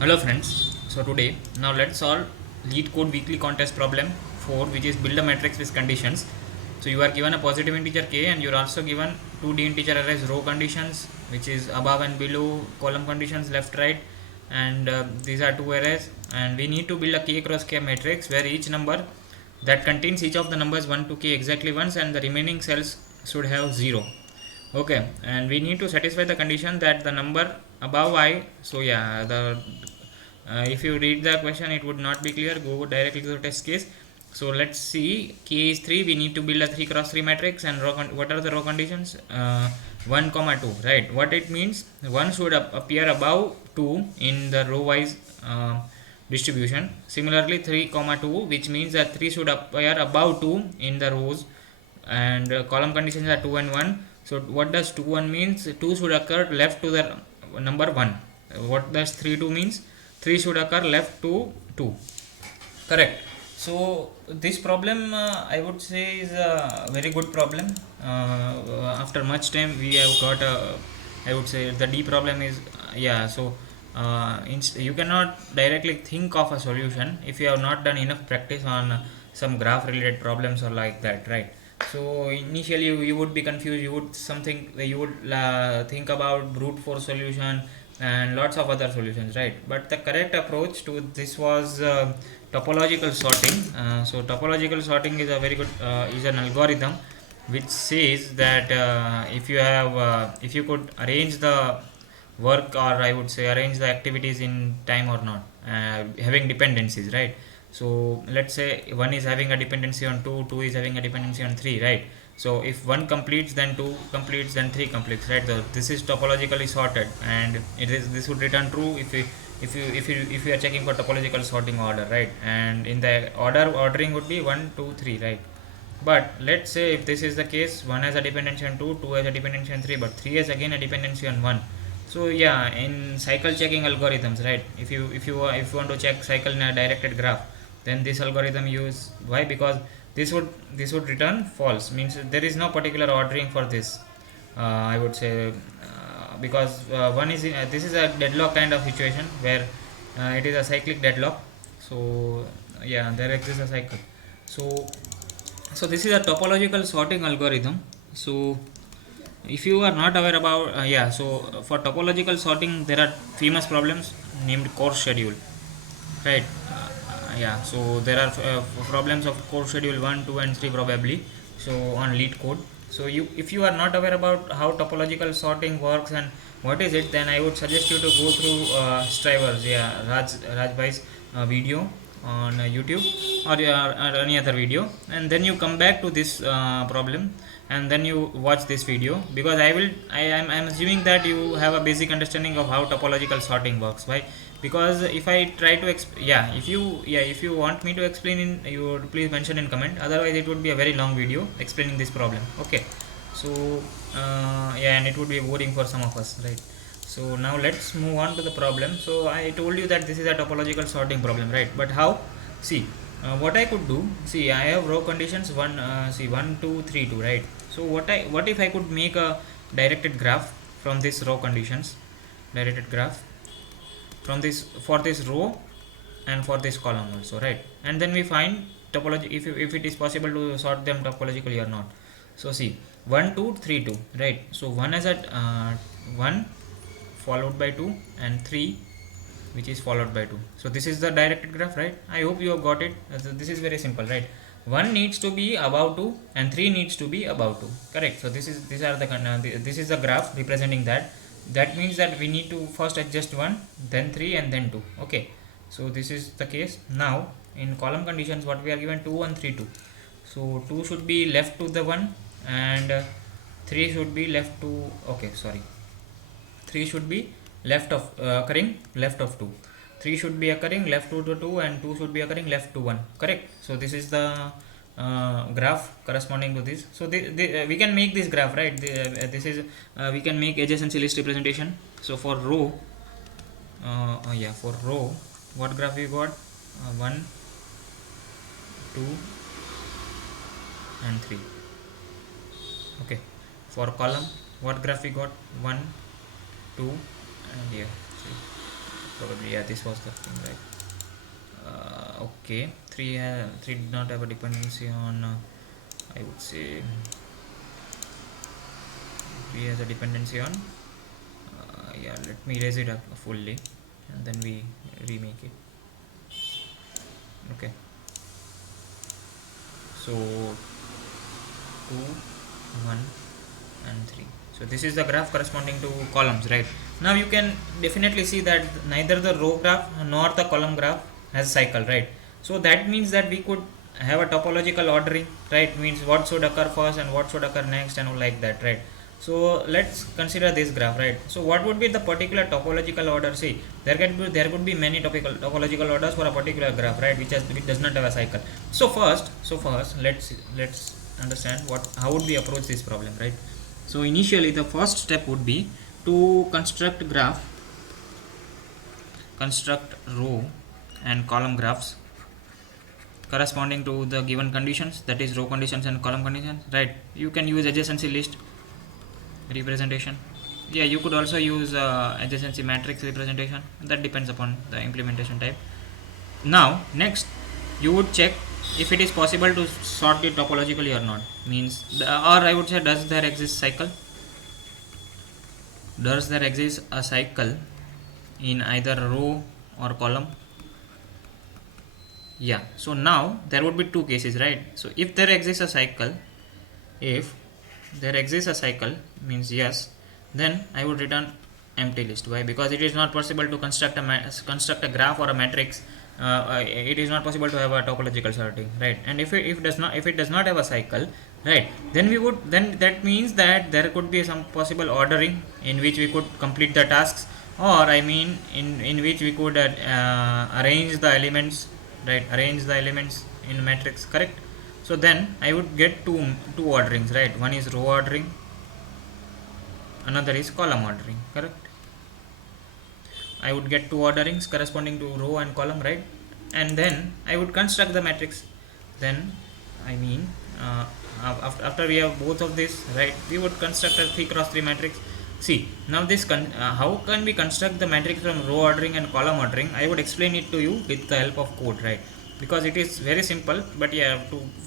Hello friends, so today now let's solve Leetcode weekly contest problem 4, which is build a matrix with conditions. So you are given a positive integer k and you are also given 2D integer arrays row conditions, which is above and below, column conditions left right, and these are two arrays, and we need to build a k cross k matrix where each number that contains each of the numbers 1 to k exactly once and the remaining cells should have 0. Okay, and we need to satisfy the condition that the number above I. So yeah, the if you read the question it would not be clear. Go directly to the test case. So let's see, k is 3, we need to build a 3 cross 3 matrix, and what are the row conditions? 1 comma 2, right? What it means, 1 should appear above 2 in the row wise distribution. Similarly 3 comma 2, which means that 3 should appear above 2 in the rows, and column conditions are 2 and 1. So what does 2 1 means? 2 should occur left to the number 1. What does 3 2 means? 3 should occur left to 2. Correct. So this problem I would say is a very good problem. After much time we have got a, I would say the D problem is yeah. So you cannot directly think of a solution if you have not done enough practice on some graph related problems or like that, right? So initially you would be confused, you would think about brute force solution and lots of other solutions, right? But the correct approach to this was topological sorting. So topological sorting is a very good is an algorithm which says that if you could arrange the work, or I would say arrange the activities in time or not, having dependencies, right? So let's say 1 is having a dependency on 2, 2 is having a dependency on 3, right? So if 1 completes, then 2 completes, then 3 completes, right? So this is topologically sorted, and this would return true if you are checking for topological sorting order, right? And in the ordering would be 1 2 3, right? But let's say if this is the case, 1 has a dependency on 2, 2 has a dependency on 3, but 3 has again a dependency on 1. So yeah, in cycle checking algorithms, right? If you want to check cycle in a directed graph, then this algorithm use. Why? Because this would return false, means there is no particular ordering for this. I would say because one is this is a deadlock kind of situation where it is a cyclic deadlock. So yeah, there exists a cycle. So this is a topological sorting algorithm. So if you are not aware about so for topological sorting there are famous problems named course schedule, right? Yeah, so there are problems of course schedule 1 2 and 3 probably, so on Leetcode. So you, if you are not aware about how topological sorting works and what is it, then I would suggest you to go through Strivers, Raj Bhai's video on YouTube, or any other video, and then you come back to this problem, and then you watch this video, because I'm assuming that you have a basic understanding of how topological sorting works. Why? Because if I try to if you want me to explain in, you would please mention in comment, otherwise it would be a very long video explaining this problem. Okay, so and it would be boring for some of us, right? So now let's move on to the problem. So I told you that this is a topological sorting problem, right? But how? See, what I could do, see, I have row conditions 1 1 2 3 2, right? So what if I could make a directed graph from this row conditions, directed graph from this, for this row and for this column also, right? And then we find topology, if it is possible to sort them topologically or not. So see, 1 2 3 2, right? So 1 has a 1 followed by 2 and 3 which is followed by 2. So this is the directed graph, right? I hope you have got it. This is very simple, right? 1 needs to be above 2 and 3 needs to be above 2, correct? So this is the graph representing that. That means that we need to first adjust 1, then 3, and then 2. Okay, so this is the case. Now in column conditions, what we are given, 2 1 3 2. So 2 should be left to the 1, and 3 should be left to, okay, sorry, 3 should be left of occurring left of 2, 3 should be occurring left to 2, and 2 should be occurring left to 1, correct? So this is the graph corresponding to this. So we can make this graph, right? This is we can make adjacency list representation. So for row for row, what graph we got? 1 2 and 3. Okay, for column, what graph we got? 1 2 and here 3. probably, yeah, this was the thing, right? Okay, 3 did not have a dependency on, I would say 3 has a dependency on, yeah, let me erase it up fully and then we remake it. Okay, so 2, 1 and 3. So this is the graph corresponding to columns, right? Now you can definitely see that neither the row graph nor the column graph has cycle, right? So that means that we could have a topological ordering, right? Means what should occur first and what should occur next and all like that, right? So let's consider this graph, right? So what would be the particular topological order? See, there could be many topological orders for a particular graph, right? Which does not have a cycle. So first let's understand how would we approach this problem, right? So initially the first step would be to construct row and column graphs corresponding to the given conditions, that is row conditions and column conditions, right? You can use adjacency list representation. Yeah, you could also use adjacency matrix representation. That depends upon the implementation type. Now next you would check if it is possible to sort it topologically or not. Means or I would say, does there exist a cycle in either row or column? Yeah, so now there would be two cases, right? So if there exists a cycle, means yes, then I would return empty list. Why? Because it is not possible to construct a graph or a matrix. It is not possible to have a topological sorting, right? And if it does not have a cycle, right, then that means that there could be some possible ordering in which we could complete the tasks, or I mean in which we could arrange the elements, right? Arrange the elements in matrix, correct? So then I would get two orderings, right? One is row ordering, another is column ordering, correct? I would get two orderings corresponding to row and column, right? And then I would construct the matrix. Then I mean after we have both of this, right, we would construct a 3 cross 3 matrix. See, now this how can we construct the matrix from row ordering and column ordering? I would explain it to you with the help of code, right? Because it is very simple, but yeah,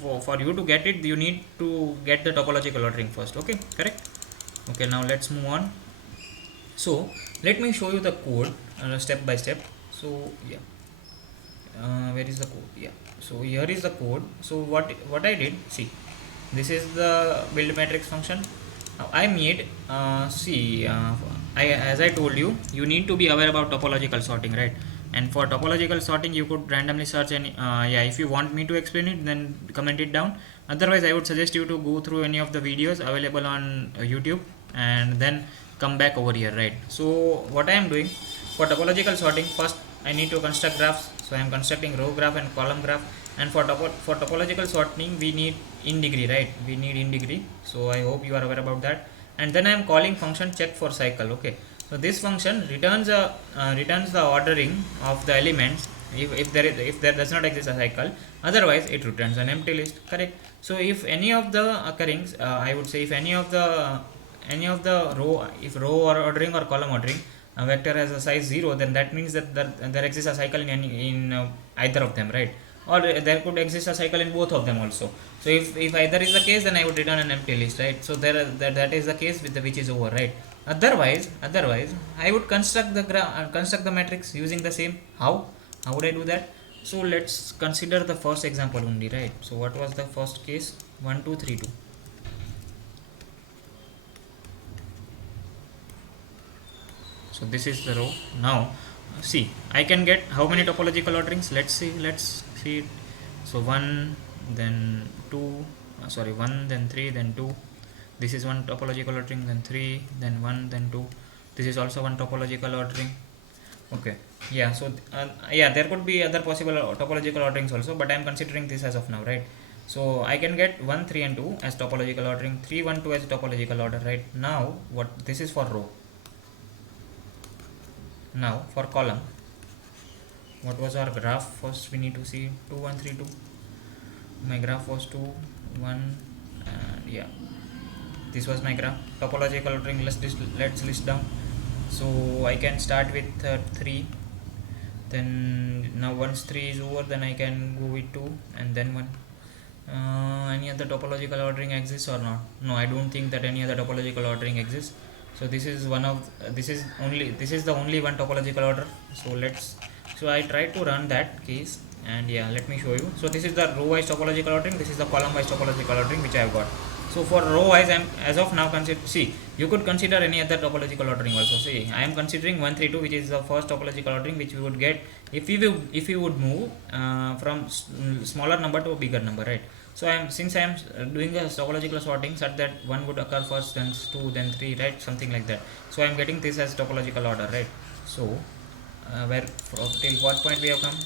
for you to get it, you need to get the topological ordering first. Okay, correct? Okay, now let's move on. So let me show you the code step by step. So yeah, where is the code? Yeah, so here is the code. So what I did, see, this is the build matrix function. Now I made as I told you, you need to be aware about topological sorting, right? And for topological sorting, you could randomly search any yeah, if you want me to explain it, then comment it down. Otherwise I would suggest you to go through any of the videos available on YouTube and then come back over here, right? So what I am doing for topological sorting, first I need to construct graphs. So I am constructing row graph and column graph. And for topological sorting, we need in degree, right? We need in degree. So I hope you are aware about that. And then I am calling function check for cycle. Okay, so this function returns the ordering of the elements if there does not exist a cycle. Otherwise it returns an empty list, correct? So if any of the occurrings, I would say if any of the row, if row or ordering or column ordering a vector has a size 0, then that means that there exists a cycle in either of them, right? Or there could exist a cycle in both of them also. So if either is the case, then I would return an empty list, right? So that is the case with which is over, right? Otherwise I would construct the matrix using the same. How would I do that? So let's consider the first example only, right? So what was the first case? 1 2 3 2. So this is the row. Now see, I can get how many topological orderings? Let's see it. So 1, then 2, 1, then 3, then 2. This is one topological ordering, then 3, then 1, then 2. This is also one topological ordering. Okay, yeah, so yeah, there could be other possible topological orderings also, but I am considering this as of now, right? So I can get 1 3 and 2 as topological ordering, 3 1 2 as topological order, right? Now this is for row. Now for column, what was our graph? First we need to see 2 1 3 2. My graph was 2 1 and yeah, this was my graph. Topological ordering, let's list down. So I can start with 3. Then now once 3 is over, then I can go with 2 and then 1. Any other topological ordering exists or not? No, I don't think that any other topological ordering exists. So this is this is the only one topological order. So I try to run that case, and yeah, let me show you. So this is the row wise topological ordering, this is the column wise topological ordering which I have got. So for row wise, I am as of now you could consider any other topological ordering also. See, I am considering 1 3 2, which is the first topological ordering which we would get if we would move from smaller number to a bigger number, right? So since I am doing a topological sorting such that 1 would occur first, then 2, then 3, right? Something like that. So I am getting this as topological order, right? So till what point we have come?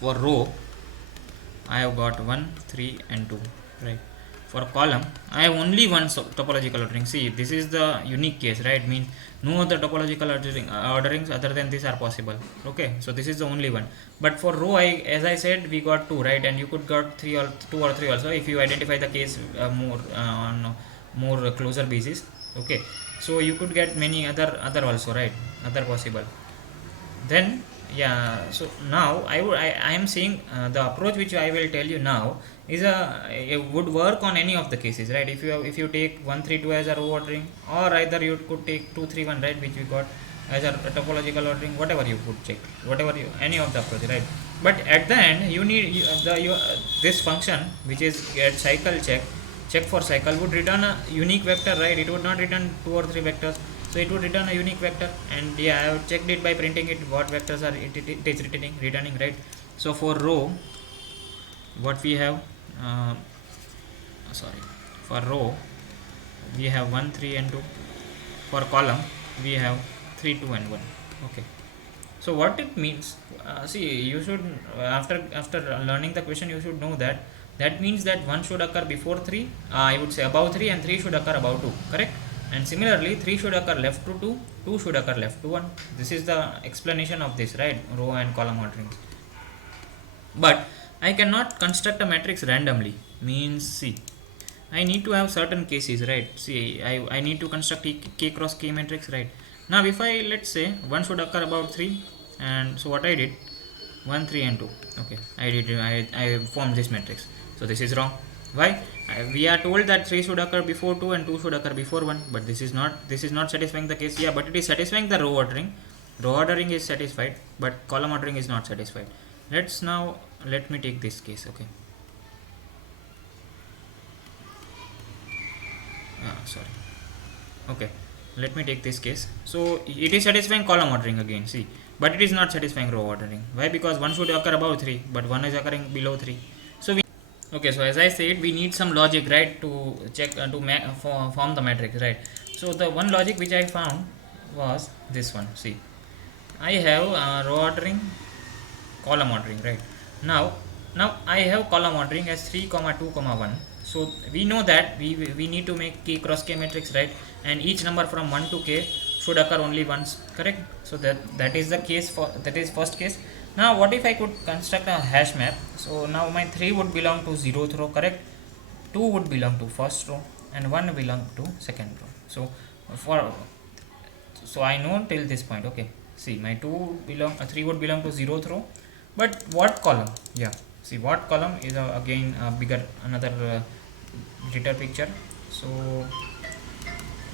For row, I have got 1, 3 and 2, right? For column, I have only one topological ordering. See, this is the unique case, right? Means no other topological orderings other than this are possible. Okay, so this is the only one. But for row, as I said, we got 2, right? And you could got 3 or 2 or 3 also if you identify the case on more closer basis. Okay, so you could get many other also, right? Other possible. Then yeah, so now I am saying the approach which I will tell you now is it would work on any of the cases, right? If you take 1 3 2 as a row ordering, or either you could take 2 3 1, right, which we got as a topological ordering, whatever you could check, any of the approach, right? But at the end you need this function which is get cycle check for cycle would return a unique vector, right? It would not return 2 or 3 vectors. So it would return a unique vector, and yeah, I have checked it by printing it what vectors are it is returning, right? So for row, what we have, for row we have 1 3 and 2. For column we have 3 2 and 1. Okay, so what it means, see, you should after learning the question you should know that means that 1 should occur before 3, I would say above 3, and 3 should occur above 2, correct? And similarly 3 should occur left to 2, 2 should occur left to 1. This is the explanation of this, right? Row and column ordering. But I cannot construct a matrix randomly. Means, see, I need to have certain cases, right? See, I need to construct k cross k matrix, right? Now if I, let's say 1 should occur about 3, and so what I did, 1 3 and 2. Okay, I formed this matrix. So this is wrong. Why? We are told that 3 should occur before 2 and 2 should occur before 1, but this is not satisfying the case. Yeah, but it is satisfying the row ordering. Row ordering is satisfied, but column ordering is not satisfied. Let me take this case. Okay, sorry. Okay, let me take this case. So it is satisfying column ordering again, see, but it is not satisfying row ordering. Why? Because 1 should occur above 3, but 1 is occurring below 3. Okay, so as I said, we need some logic, right, to check form the matrix, right? So the one logic which I found was this one. See, I have row ordering, column ordering, right? Now I have column ordering as 3 comma 2 comma 1. So we know that we need to make k cross k matrix, right? And each number from 1 to k should occur only once, correct? So that is the case that is first case. Now what if I could construct a hash map? So now my 3 would belong to 0th row, correct? 2 would belong to first row, and 1 belong to second row. So I know till this point. Okay, see, my 3 would belong to 0th row, but what column? Yeah, see, what column is again another greater picture. So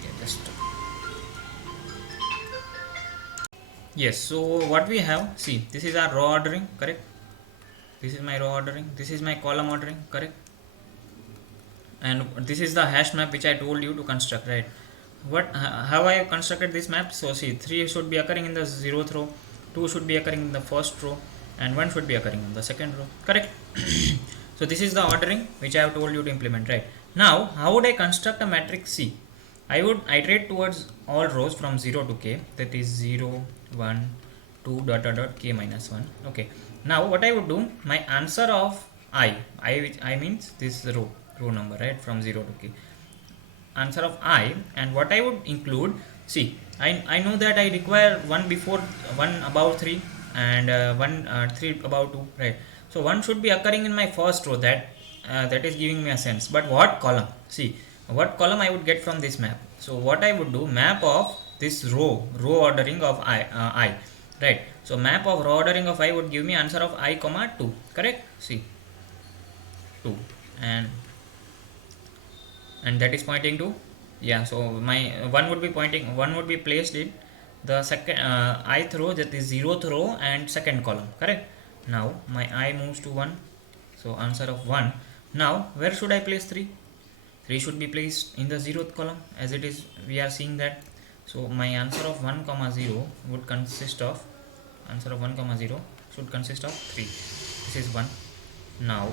yeah, yes, so what we have, see, this is our row ordering, correct? This is my row ordering, this is my column ordering, correct? And this is the hash map which I told you to construct, right? How I have constructed this map? So see, 3 should be occurring in the 0th row, 2 should be occurring in the first row, and 1 should be occurring in the second row, correct? So this is the ordering which I have told you to implement, right? Now how would I construct a matrix C? I would iterate towards all rows from 0 to k, that is 0 1 2 dot dot dot k minus 1. Okay, now what I would do, my answer of I means this row number, right, from 0 to k, answer of I, and what I would include, see, I know that I require 1 before 1 above 3 and 3 above 2, right? So 1 should be occurring in my first row, that is giving me a sense. But what column? See, what column I would get from this map? So what I would do, map of this row ordering of I, right? So map of raw ordering of I would give me answer of I comma 2, correct? See, 2, and that is pointing to, yeah, so my one would be placed in the second ith row, that is 0th row and second column, correct? Now my I moves to 1, so answer of 1. Now where should I place 3? 3 should be placed in the 0th column, as it is we are seeing that. So my answer of 1 comma 0 would consist of, answer of 1 comma 0 should consist of 3. This is 1. Now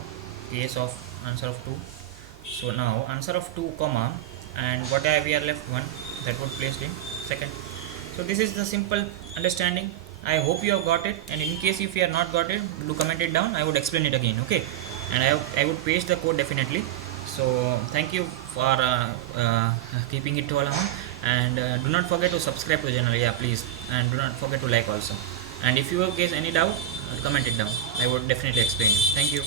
case of answer of 2. So now answer of 2 comma, and what are we are left 1, that would placed in second. So this is the simple understanding. I hope you have got it, and in case if you have not got it, do comment it down. I would explain it again, okay? And I would paste the code definitely. So thank you for keeping it to along, and do not forget to subscribe to the channel, yeah, please, and do not forget to like also. And if you have case any doubt, comment it down. I would definitely explain it. Thank you.